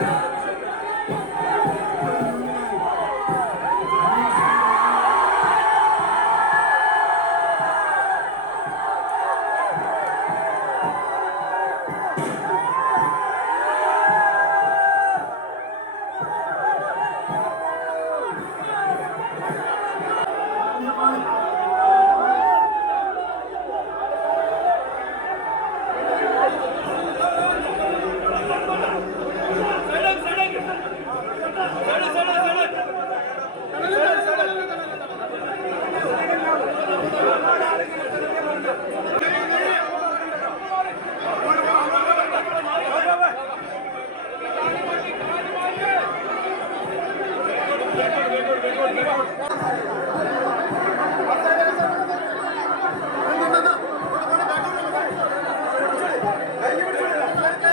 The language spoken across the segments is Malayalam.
Amen.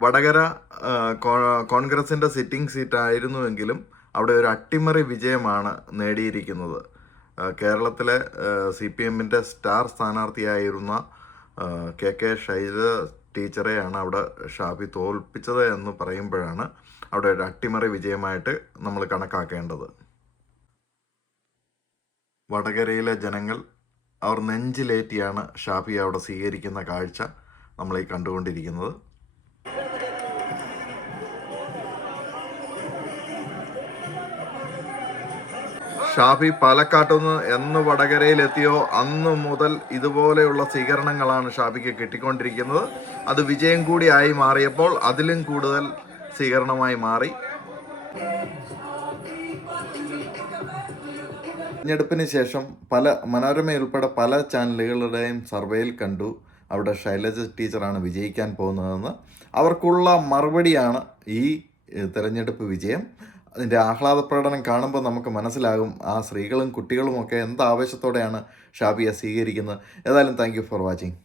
വടകര കോൺഗ്രസിന്റെ സിറ്റിംഗ് സീറ്റ് ആയിരുന്നുവെങ്കിലും അവിടെ ഒരു അട്ടിമറി വിജയമാണ് നേടിയിരിക്കുന്നത്. കേരളത്തിലെ സി പി എമ്മിന്റെ സ്റ്റാർ സ്ഥാനാർത്ഥിയായിരുന്ന കെ കെ ഷൈജ ടീച്ചറെയാണ് അവിടെ ഷാഫി തോൽപ്പിച്ചത് എന്ന് പറയുമ്പോഴാണ് അവിടെ ഒരു അട്ടിമറി വിജയമായിട്ട് നമ്മൾ കണക്കാക്കേണ്ടത്. വടകരയിലെ ജനങ്ങൾ അവർ നെഞ്ചിലേറ്റിയാണ് ഷാഫി അവിടെ സ്വീകരിക്കുന്ന കാഴ്ച നമ്മളീ കണ്ടുകൊണ്ടിരിക്കുന്നത്. ഷാഫി പാലക്കാട്ടുനിന്ന് എന്ന് വടകരയിലെത്തിയോ? അന്ന് മുതൽ ഇതുപോലെയുള്ള സ്വീകരണങ്ങളാണ് ഷാഫിക്ക് കിട്ടിക്കൊണ്ടിരിക്കുന്നത്. അത് വിജയം കൂടി ആയി മാറിയപ്പോൾ അതിലും കൂടുതൽ സ്വീകരണമായി മാറി. തെരഞ്ഞെടുപ്പിന് ശേഷം പല മനോരമ ഉൾപ്പെടെ പല ചാനലുകളുടെയും സർവേയിൽ കണ്ടു. അവിടെ ശൈലജ ടീച്ചറാണ് വിജയിക്കാൻ പോകുന്നതെന്ന്. അവർക്കുള്ള മറുപടിയാണ് ഈ തിരഞ്ഞെടുപ്പ് വിജയം. അതിന്റെ ആഹ്ലാദ പ്രകടനം കാണുമ്പോൾ നമുക്ക് മനസ്സിലാകും ആ സ്ത്രീകളും കുട്ടികളുമൊക്കെ എന്ത് ആവേശത്തോടെയാണ് ഷാബിയെ സ്വീകരിക്കുന്നത്. ഏതായാലും താങ്ക് ഫോർ വാച്ചിങ്.